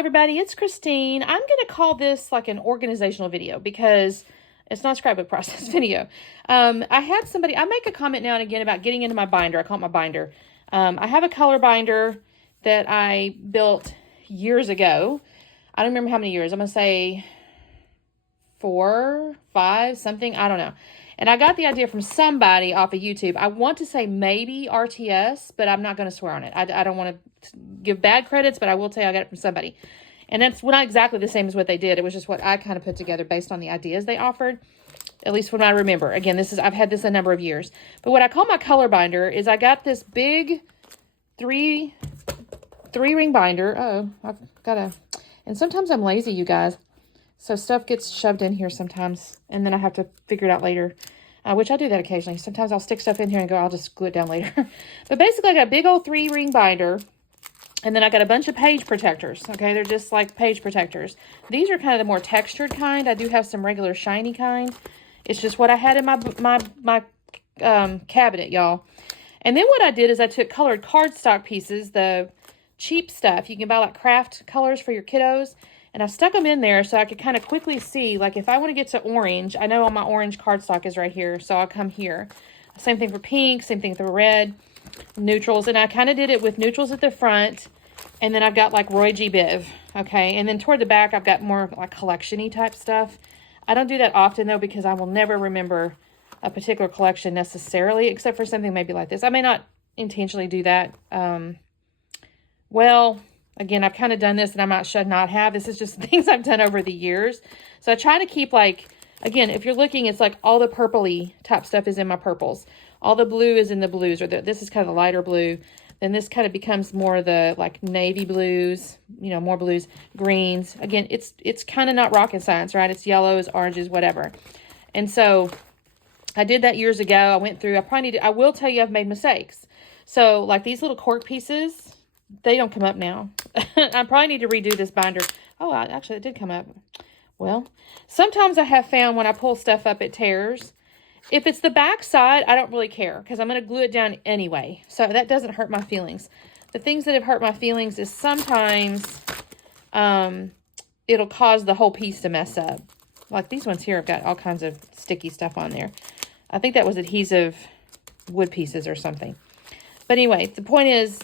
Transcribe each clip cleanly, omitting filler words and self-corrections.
everybody, it's Christine. I'm going to call this like an organizational video because it's not a scrapbook process video. I had somebody, I make a comment now and again about getting into my binder. I call it my binder. I have a color binder that I built years ago. I don't remember how many years. I'm going to say 4, 5, something. I don't know. And I got the idea from somebody off of YouTube. I want to say maybe RTS, but I'm not going to swear on it. I don't want to give bad credits, but I will tell you I got it from somebody. And that's not exactly the same as what they did. It was just what I kind of put together based on the ideas they offered, at least when I remember. Again, I've had this a number of years. But what I call my color binder is I got this big three ring binder. Oh, I've got and sometimes I'm lazy, you guys. So stuff gets shoved in here sometimes, and then I have to figure it out later, which I do that occasionally. Sometimes I'll stick stuff in here and go, I'll just glue it down later. But basically, I got a big old 3-ring binder, and then I got a bunch of page protectors, okay? They're just like page protectors. These are kind of the more textured kind. I do have some regular shiny kind. It's just what I had in my cabinet, y'all. And then what I did is I took colored cardstock pieces, the cheap stuff. You can buy like craft colors for your kiddos. And I stuck them in there so I could kind of quickly see, like if I want to get to orange, I know all my orange cardstock is right here, so I'll come here. Same thing for pink, same thing for red, neutrals. And I kind of did it with neutrals at the front, and then I've got like Roy G. Biv, okay? And then toward the back, I've got more like collection-y type stuff. I don't do that often, though, because I will never remember a particular collection necessarily, except for something maybe like this. I may not intentionally do that. Again, I've kind of done this and should not have. This is just things I've done over the years. So I try to keep like, again, if you're looking, it's like all the purpley type stuff is in my purples. All the blue is in the blues, or this is kind of the lighter blue. Then this kind of becomes more the like navy blues, more blues, greens. Again, it's kind of not rocket science, right? It's yellows, oranges, whatever. And so I did that years ago. I went through, I will tell you I've made mistakes. So like these little cork pieces, they don't come up now. I probably need to redo this binder. Oh, actually, it did come up. Well, sometimes I have found when I pull stuff up, it tears. If it's the back side, I don't really care because I'm going to glue it down anyway. So that doesn't hurt my feelings. The things that have hurt my feelings is sometimes it'll cause the whole piece to mess up. Like these ones here have got all kinds of sticky stuff on there. I think that was adhesive wood pieces or something. But anyway, the point is...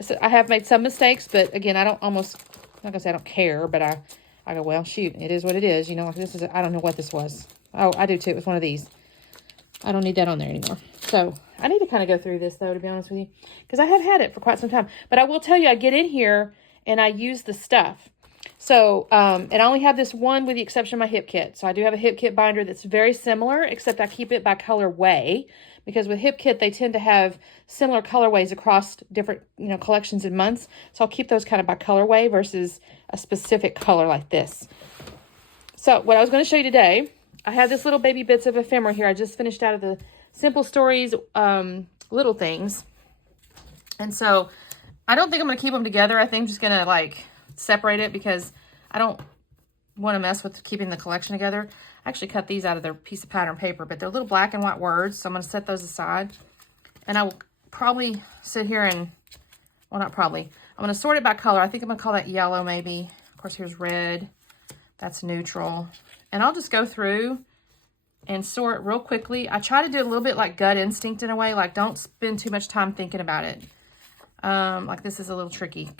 So I have made some mistakes, but again, I don't not gonna say I don't care, but I go, well, shoot, it is what it is. This is, I don't know what this was. Oh, I do too. It was one of these. I don't need that on there anymore. So I need to kind of go through this though, to be honest with you, because I have had it for quite some time. But I will tell you, I get in here and I use the stuff. So, and I only have this one with the exception of my hip kit. So I do have a hip kit binder that's very similar, except I keep it by colorway. Because with Hip Kit, they tend to have similar colorways across different, collections and months. So I'll keep those kind of by colorway versus a specific color like this. So what I was going to show you today, I have this little baby bits of ephemera here. I just finished out of the Simple Stories little things. And so I don't think I'm going to keep them together. I think I'm just going to like separate it because I don't want to mess with keeping the collection together. I actually cut these out of their piece of pattern paper, but they're little black and white words, so I'm going to set those aside. And I will probably sit here and, well, not probably. I'm going to sort it by color. I think I'm going to call that yellow maybe. Of course, here's red. That's neutral. And I'll just go through and sort real quickly. I try to do it a little bit like gut instinct in a way, like don't spend too much time thinking about it. Like this is a little tricky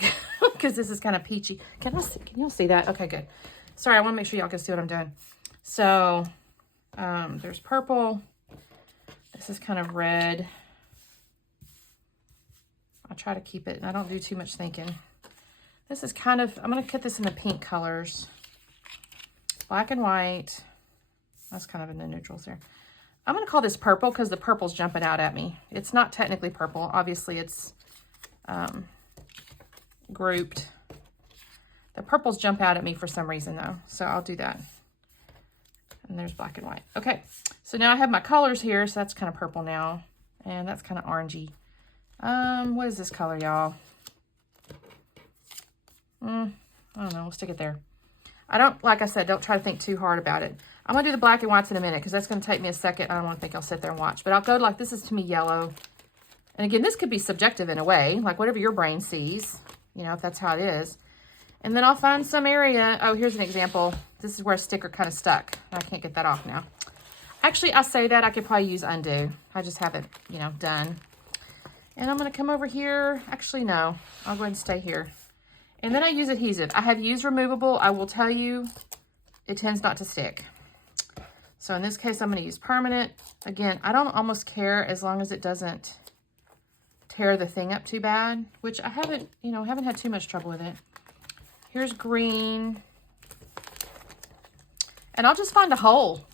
because this is kind of peachy. Can y'all see that? Okay, good. Sorry, I want to make sure y'all can see what I'm doing. So, there's purple. This is kind of red. I try to keep it, and I don't do too much thinking. This is kind of, I'm going to cut this in the pink colors. Black and white. That's kind of in the neutrals there. I'm going to call this purple because the purple's jumping out at me. It's not technically purple. Obviously, it's grouped. The purples jump out at me for some reason, though, so I'll do that. And there's black and white. Okay, so now I have my colors here, so that's kind of purple now. And that's kind of orangey. What is this color, y'all? I don't know, we'll stick it there. Like I said, don't try to think too hard about it. I'm going to do the black and whites in a minute because that's going to take me a second. I don't want to think I'll sit there and watch. But I'll go like, this is to me yellow. And again, this could be subjective in a way, like whatever your brain sees, if that's how it is. And then I'll find some area. Oh, here's an example. This is where a sticker kind of stuck. I can't get that off now. Actually, I say that I could probably use undo. I just have it, you know, done. And I'm going to come over here. Actually, no. I'll go ahead and stay here. And then I use adhesive. I have used removable. I will tell you, it tends not to stick. So in this case, I'm going to use permanent. Again, I don't almost care as long as it doesn't tear the thing up too bad, which I haven't, you know, haven't had too much trouble with it. Here's green. And I'll just find a hole.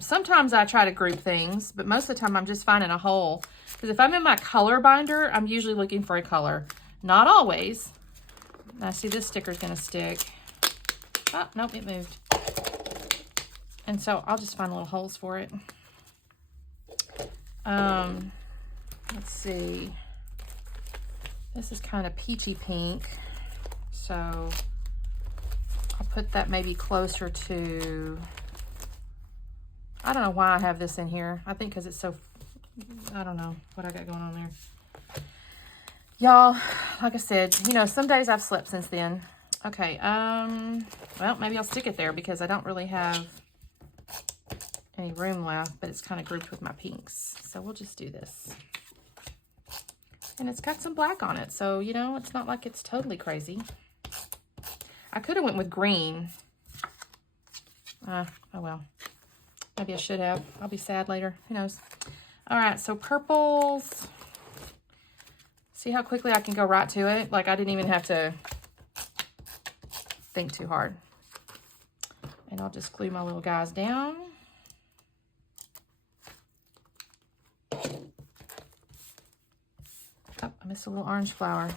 Sometimes I try to group things, but most of the time I'm just finding a hole. Because if I'm in my color binder, I'm usually looking for a color. Not always. Now, see, this sticker's going to stick. Oh, nope, it moved. And so I'll just find little holes for it. Let's see. This is kind of peachy pink. So I'll put that maybe closer to, I don't know why I have this in here. I think because it's so, I don't know what I got going on there. Y'all, like I said, you know, some days I've slept since then. Okay, well, maybe I'll stick it there because I don't really have any room left, but it's kind of grouped with my pinks. So we'll just do this. And it's got some black on it, so, you know, it's not like it's totally crazy. I could have went with green. Oh, well. Maybe I should have. I'll be sad later. Who knows? All right, so purples. See how quickly I can go right to it? Like, I didn't even have to think too hard. And I'll just glue my little guys down. Oh, I missed a little orange flower.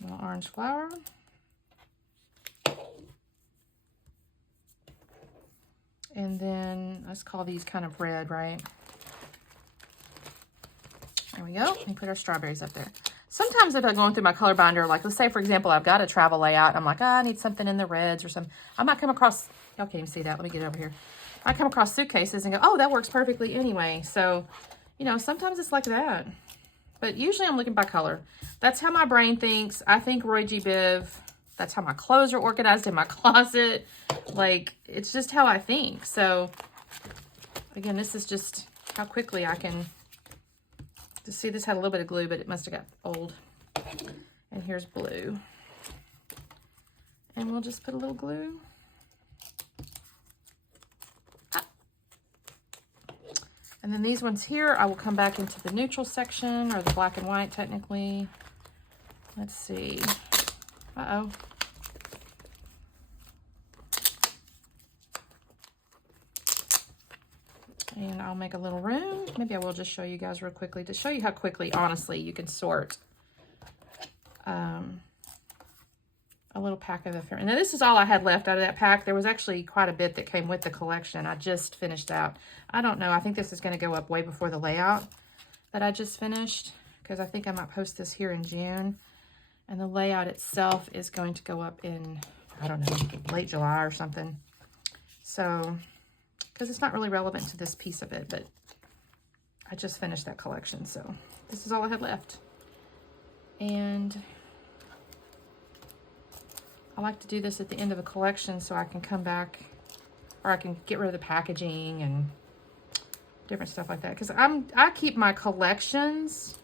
Little orange flower. And then let's call these kind of red, right? There we go. And put our strawberries up there. Sometimes if I'm going through my color binder, like let's say, for example, I've got a travel layout. I'm like, oh, I need something in the reds or something. I might come across, y'all can't even see that. Let me get it over here. I come across suitcases and go, oh, that works perfectly anyway. So, you know, sometimes it's like that. But usually I'm looking by color. That's how my brain thinks. I think Roy G. Biv. That's how my clothes are organized in my closet. Like, it's just how I think. So, again, this is just how quickly I can... To see, this had a little bit of glue, but it must have got old. And here's blue. And we'll just put a little glue. Ah. And then these ones here, I will come back into the neutral section, or the black and white, technically. Let's see. Uh-oh. And I'll make a little room. Maybe I will just show you guys real quickly to show you how quickly, honestly, you can sort a little pack of ephemera. Now, this is all I had left out of that pack. There was actually quite a bit that came with the collection. I just finished out. I don't know. I think this is going to go up way before the layout that I just finished, because I think I might post this here in June. And the layout itself is going to go up in, I don't know, late July or something. So... because it's not really relevant to this piece of it, but I just finished that collection, so this is all I had left. And I like to do this at the end of a collection so I can come back, or I can get rid of the packaging and different stuff like that. Because I keep my collections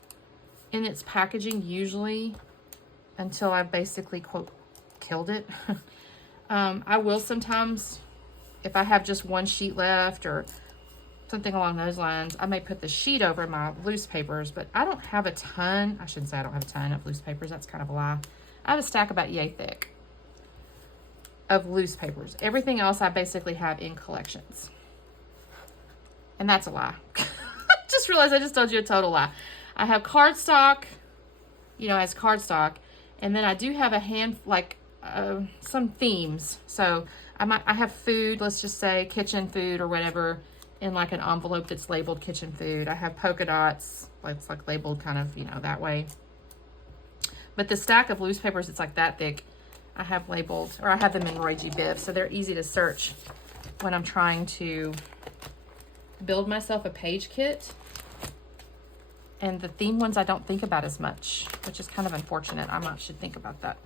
in its packaging usually until I basically, quote, killed it. I will sometimes... if I have just one sheet left or something along those lines, I may put the sheet over my loose papers, but I don't have a ton. I shouldn't say I don't have a ton of loose papers. That's kind of a lie. I have a stack about yay thick of loose papers. Everything else I basically have in collections. And that's a lie. Just realized I just told you a total lie. I have cardstock, you know, as cardstock. And then I do have a hand, like some themes. So I have food, let's just say kitchen food or whatever, in like an envelope that's labeled kitchen food. I have polka dots, like it's like labeled kind of, you know, that way. But the stack of loose papers, it's like that thick, I have labeled, or I have them in Roy G. Biv, so they're easy to search when I'm trying to build myself a page kit. And the theme ones I don't think about as much, which is kind of unfortunate. I might should think about that.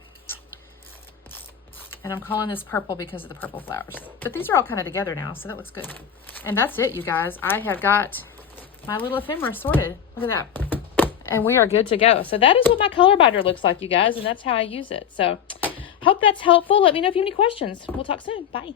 And I'm calling this purple because of the purple flowers. But these are all kind of together now, so that looks good. And that's it, you guys. I have got my little ephemera sorted. Look at that. And we are good to go. So that is what my color binder looks like, you guys, and that's how I use it. So hope that's helpful. Let me know if you have any questions. We'll talk soon. Bye.